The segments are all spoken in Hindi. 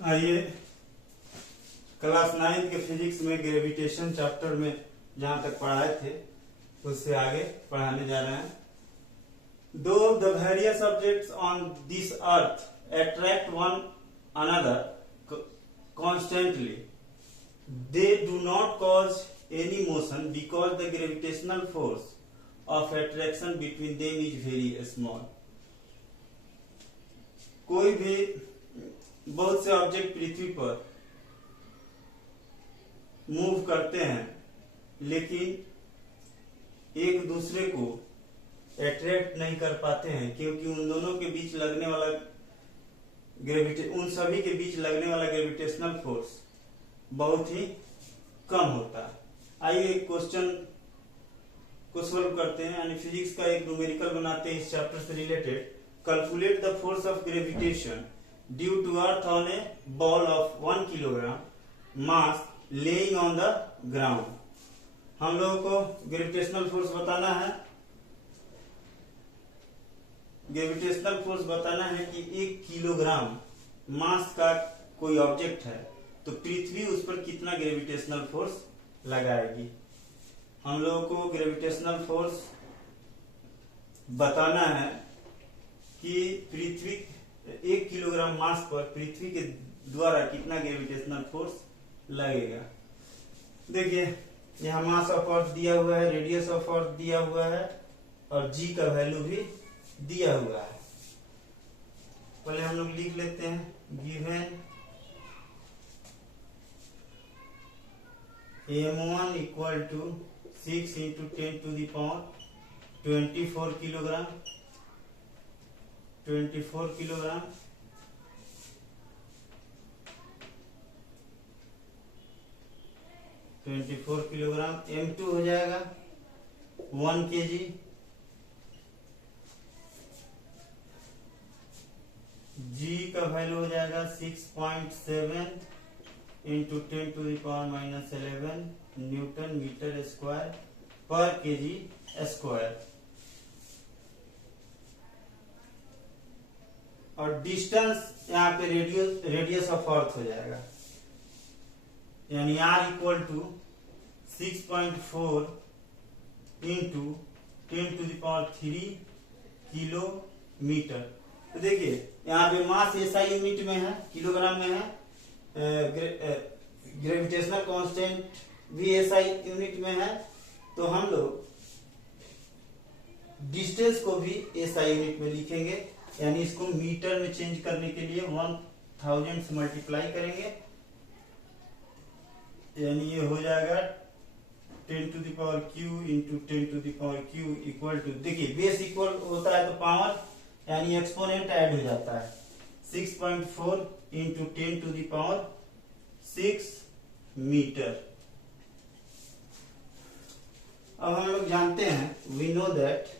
आइए क्लास 9 के फिजिक्स में ग्रेविटेशन चैप्टर में जहां तक पढ़ाए थे उससे आगे पढ़ाने जा रहे हैं। दो the various objects on this earth attract one another constantly they do not cause any motion because the gravitational force of attraction between them is very small। कोई भी बहुत से ऑब्जेक्ट पृथ्वी पर मूव करते हैं लेकिन एक दूसरे को अट्रैक्ट नहीं कर पाते हैं क्योंकि उन दोनों के बीच लगने वाला उन सभी के बीच लगने वाला ग्रेविटेशनल फोर्स बहुत ही कम होता है। आइए एक क्वेश्चन को सोल्व करते हैं, यानी फिजिक्स का एक न्यूमेरिकल बनाते हैं इस चैप्टर से related. Calculate the force of gravitation due to earth on a ball of 1 kilogram mass lying on the ground. हम लोगों को ग्रेविटेशनल फोर्स बताना है। ग्रेविटेशनल फोर्स बताना है कि 1 किलोग्राम मास का कोई ऑब्जेक्ट है तो पृथ्वी उस पर कितना ग्रेविटेशनल फोर्स लगाएगी। हम लोगों को ग्रेविटेशनल फोर्स बताना है कि पृथ्वी 1 किलोग्राम मास पर पृथ्वी के द्वारा कितना ग्रेविटेशनल फोर्स लगेगा। देखिए यहाँ मास ऑफ अर्थ दिया हुआ है, रेडियस ऑफ अर्थ दिया हुआ है और जी का वैल्यू भी दिया हुआ है। पहले हम लोग लिख लेते हैं given m1 equal to 6 into 10 to the power 24 kilogram 24 kilogram m2 हो जाएगा 1 kg g का वैल्यू हो जाएगा 6.7 into 10 to the power -11 newton metre square पर केजी स्क्वायर। और डिस्टेंस यहाँ पे रेडियस ऑफ अर्थ हो जाएगा, यानी r equal to 6.4 into 10 to the power 3 kilometre. तो देखिए यहाँ पे मास SI यूनिट में है, किलोग्राम में है, ग्रेविटेशनल कांस्टेंट भी SI यूनिट में है, तो हम लोग डिस्टेंस को भी SI यूनिट में लिखेंगे, यानी इसको मीटर में चेंज करने के लिए 1000 से मल्टीप्लाई करेंगे, यानी ये हो जाएगा 10 to the power q into 10 to the power q equal to, देखिए बेस इक्वल होता है तो पावर यानी एक्सपोनेंट ऐड हो जाता है, 6.4 into 10 to the power 6 metre. अब हम लोग जानते हैं we know that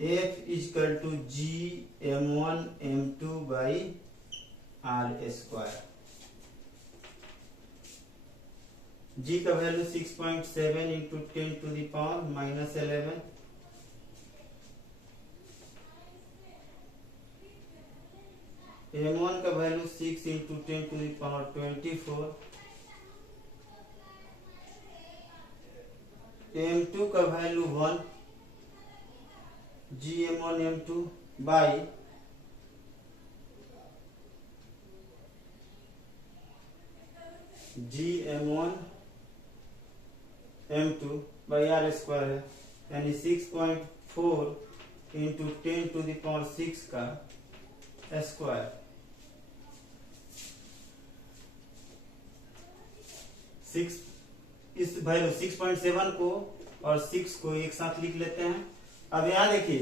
F is equal to G m1 m2 by r square. G का value 6.7 into 10 to the power -11 m1 का value 6 into 10 to the power 24 m2 का value 1 G m1 m2 by G m1 m2 by r square है, यानी 6.4 इंटू 10 टू द पावर 6 का स्क्वायर। 6 इस वैल्यू 6.7 को और 6 को एक साथ लिख लेते हैं। अब यहाँ देखिए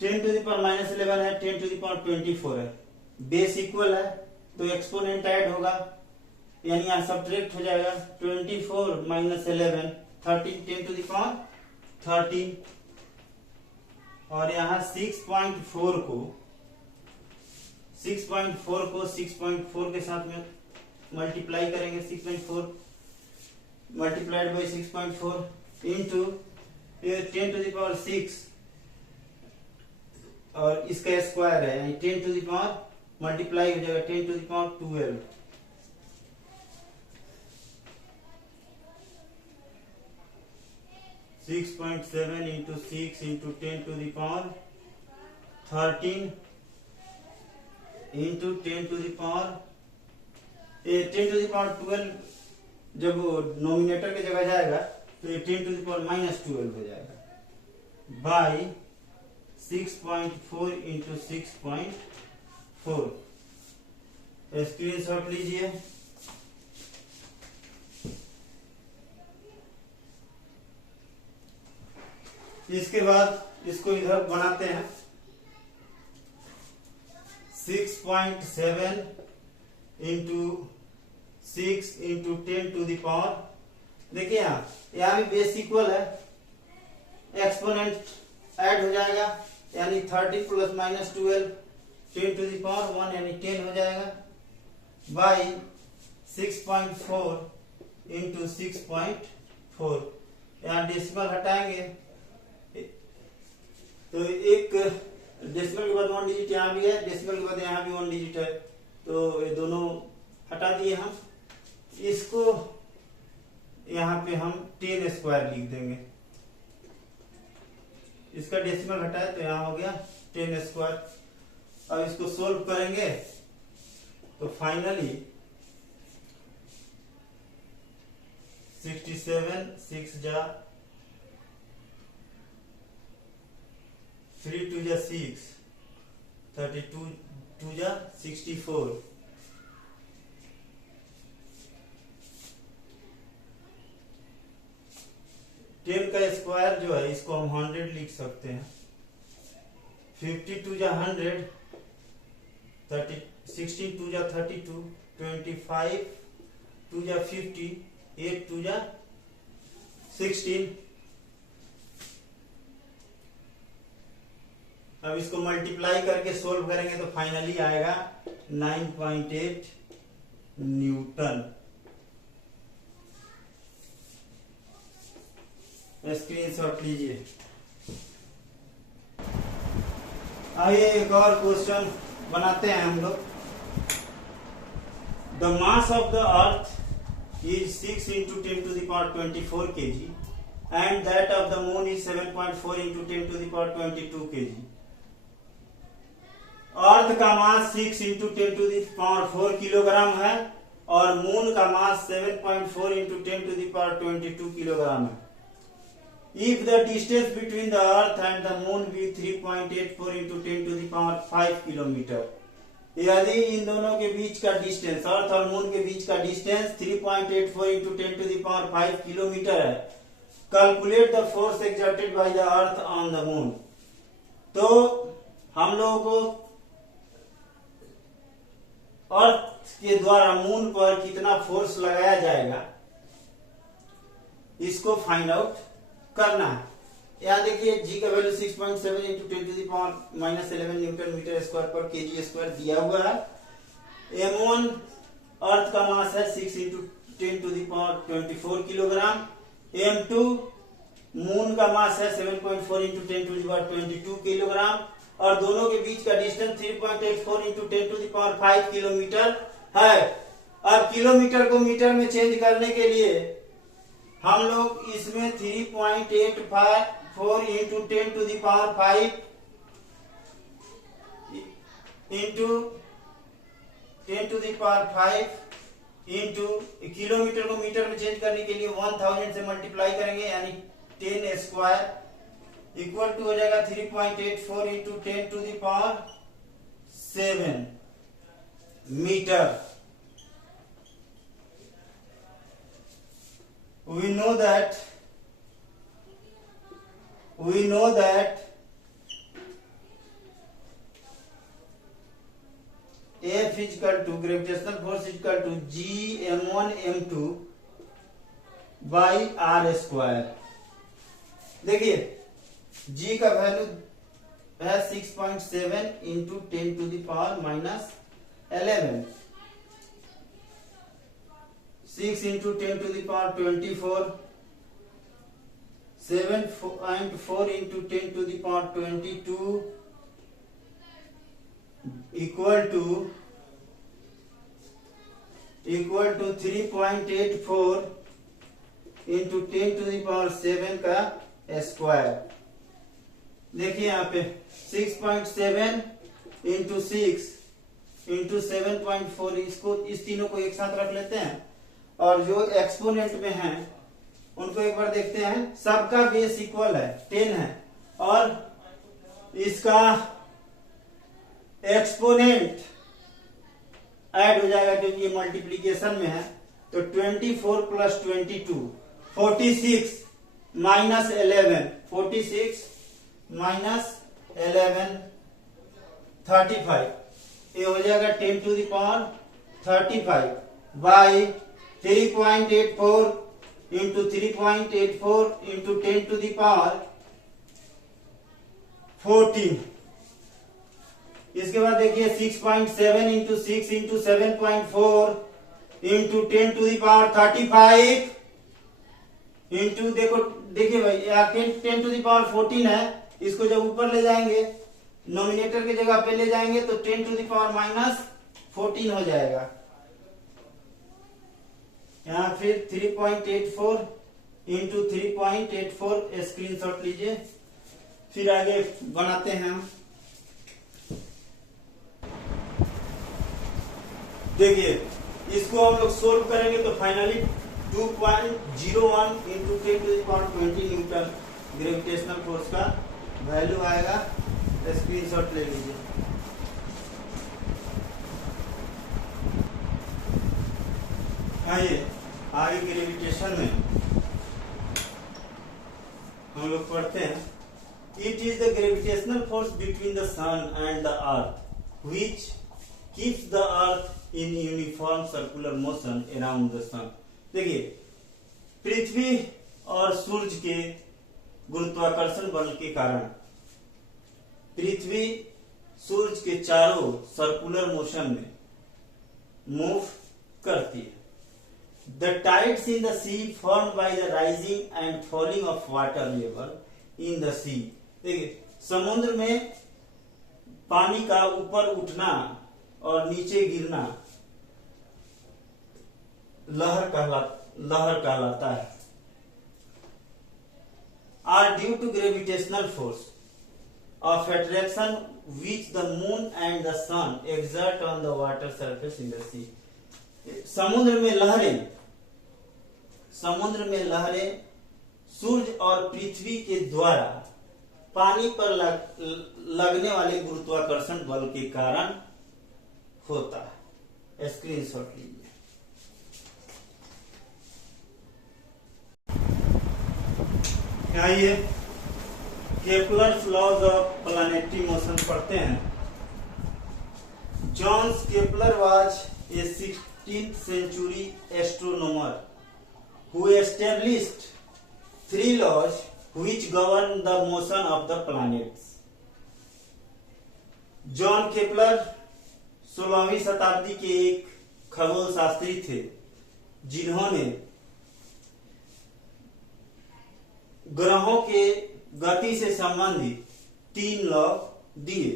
10 टू द पावर -11 है, 10 टू द पावर 24 है, बेस इक्वल है तो एक्सपोनेंट ऐड होगा, यानी यहाँ सब्ट्रैक्ट हो जाएगा 24 -11 13 10 टू द पावर 13, और यहाँ 6.4 को 6.4 के साथ में मल्टीप्लाई करेंगे, 6.4 मल्टीप्लाइड बाई 6.4 इंटू 10⁶, और इसका स्क्वायर है यानी 10⁻, मल्टीप्लाई हो जाएगा 10⁻12। 6.7 इंटू 6 इंटू 10⁻13 इंटू 10⁻12, जब नोमिनेटर की जगह जाएगा तो ये 10⁻−12 हो जाएगा, बाई 6.4 इंटू 6.4। स्क्रीन शॉट लीजिए। इसके बाद इसको इधर बनाते हैं। 6.7 इंटू 6 इंटू 10⁻, देखिए यहाँ भी बेस इक्वल है, एक्सपोनेंट ऐड हो जाएगा यानी 30 + -12 10⁻1 यानी 10 हो जाएगा, बाई 6.4 इंटू 6.4। यहाँ डेसिमल हटाएंगे तो एक डेसिमल के बाद 1 डिजिट यहाँ भी है, डेसिमल के बाद यहाँ भी 1 डिजिट है, तो ये दोनों हटा दिए हम। इसको यहाँ पे हम 10² लिख देंगे, इसका डेसिमल हटाए तो यहाँ हो गया 10²। अब इसको सोल्व करेंगे तो फाइनली 67 6 जा 3 2 जा 6 32 2 जा 64। टेन का स्क्वायर जो है इसको हम 100 लिख सकते हैं। 52 जा 100, 16 2 जा 32, 25 2 जा 50, 8 2 जा 16। अब इसको मल्टीप्लाई करके सोल्व करेंगे तो फाइनली आएगा 9.8 न्यूटन। स्क्रीनशॉट लीजिए। आइए एक और क्वेश्चन बनाते हैं हम लोग। The mass of the earth is 6 × 10⁻24 kg and that of the moon is 7.4 × 10⁻22 kg। अर्थ का मास 6 × 10⁴ किलोग्राम है और मून का मास 7.4 × 10⁻22 किलोग्राम है। If the distance between the earth and the moon be 3.84 × 10⁵ kilometre, यदि इन दोनों के बीच का डिस्टेंस, अर्थ और मून के बीच का डिस्टेंस 3.84 × 10⁵ किलोमीटर है, calculate the force exerted by the earth on the moon. तो हम लोगों को अर्थ के द्वारा मून पर कितना फोर्स लगाया जाएगा इसको फाइंड आउट करना है। यहाँ देखिए जी का वैल्यू 6.7 × 10⁻11 न्यूटन मीटर स्क्वायर पर केजी स्क्वायर दिया हुआ है। m1 अर्थ का मास है 6 × 10⁻24 किलोग्राम। m2 मून का मास है 7.4 × 10⁻22 किलोग्राम और दोनों के बीच का डिस्टेंस 3.84 × 10⁵ किलोमीटर है। अब किलोमीटर को मीटर में चेंज करने के लिए हम लोग इसमें 3.84 × 10⁵ इंटू 10⁵ इंटू किलोमीटर को मीटर में चेंज करने के लिए 1000 से मल्टीप्लाई करेंगे यानी 10² इक्वल टू हो जाएगा 3.84 × 10⁷ metre. We know that F is equal to gravitational force is equal to G m1 m2 by r square। देखिए G का वैल्यू है 6.7 × 10⁻11, 6 × 10⁻24 7.4 into 10 to the power 22 equal to 3.84 into 10 to the power 7 का स्क्वायर। देखिए यहाँ पे 6.7 इंटू 6 इंटू 7.4, इसको इस तीनों को एक साथ रख लेते हैं और जो एक्सपोनेंट में है उनको एक बार देखते हैं। सबका बेस इक्वल है 10 है और इसका एक्सपोनेंट ऐड हो जाएगा क्योंकि ये मल्टीप्लीकेशन में है। तो 24 प्लस 22 46 माइनस 11 46 माइनस 11 35, ये हो जाएगा 10 to the power 35 by 3.84 into 3.84 into 10 to the power 14। इसके बाद देखिए 6.7 into 6 into 7.4 into 10 to the power 35 into देखिए भाई 10 टू द पावर 14 है। इसको जब ऊपर ले जाएंगे नोमिनेटर की जगह पे ले जाएंगे तो 10 टू द पावर माइनस 14 हो जाएगा। यहाँ फिर 3.84 इंटू 3.84 स्क्रीनशॉट लीजिए। फिर आगे बनाते हैं हम। देखिए इसको हम लोग सोल्व करेंगे तो finally 2.01 into 10 to the power 20 newton gravitational force का वैल्यू आएगा। स्क्रीनशॉट ले लीजिए। आइए आगे ग्रेविटेशन में हम लोग पढ़ते हैं। It is the gravitational force between the sun and the earth which keeps the earth in uniform circular motion around the sun. देखिए पृथ्वी और सूर्य के गुरुत्वाकर्षण बल के कारण पृथ्वी सूर्य के चारों सर्कुलर मोशन में मूव करती है। The tides in the sea formed by the rising and falling of water level in the sea. देखिए समुद्र में पानी का ऊपर उठना और नीचे गिरना लहर कहलाता है। Are due to gravitational force of attraction which the moon and the sun exert on the water surface in the sea। समुद्र में लहरें सूर्य और पृथ्वी के द्वारा पानी पर लगने वाले गुरुत्वाकर्षण बल के कारण होता है। स्क्रीनशॉट लीजिए। आइए Kepler's laws of planetary motion पढ़ते हैं। Johannes Kepler was a 16th century astronomer who established 3 laws which govern the motion of the planets। John Kepler 16वीं शताब्दी के एक खगोल शास्त्री थे जिन्होंने ग्रहों के गति से संबंधित 3 लॉ दिए।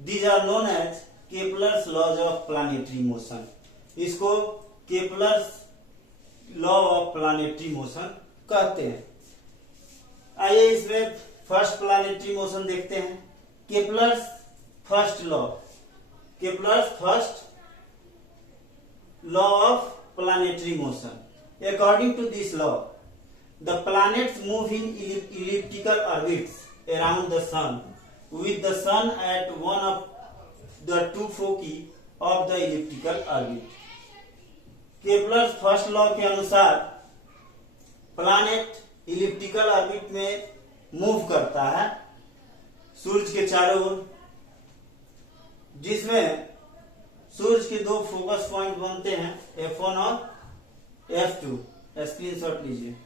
These are known as Kepler's laws of planetary motion. इसको Kepler's law of planetary motion कहते हैं। आइए इसमें फर्स्ट प्लैनेटरी मोशन देखते हैं। Kepler's first law of planetary motion. According to this law the planets move in elliptical orbits around the sun with the sun at one of the 2 foci of the elliptical orbit। Kepler first law के अनुसार प्लैनेट इलिप्टिकल ऑर्बिट में मूव करता है सूर्य के चारों ओर, जिसमें सूर्य के 2 फोकस पॉइंट बनते हैं F1 और F2। स्क्रीनशॉट लीजिए।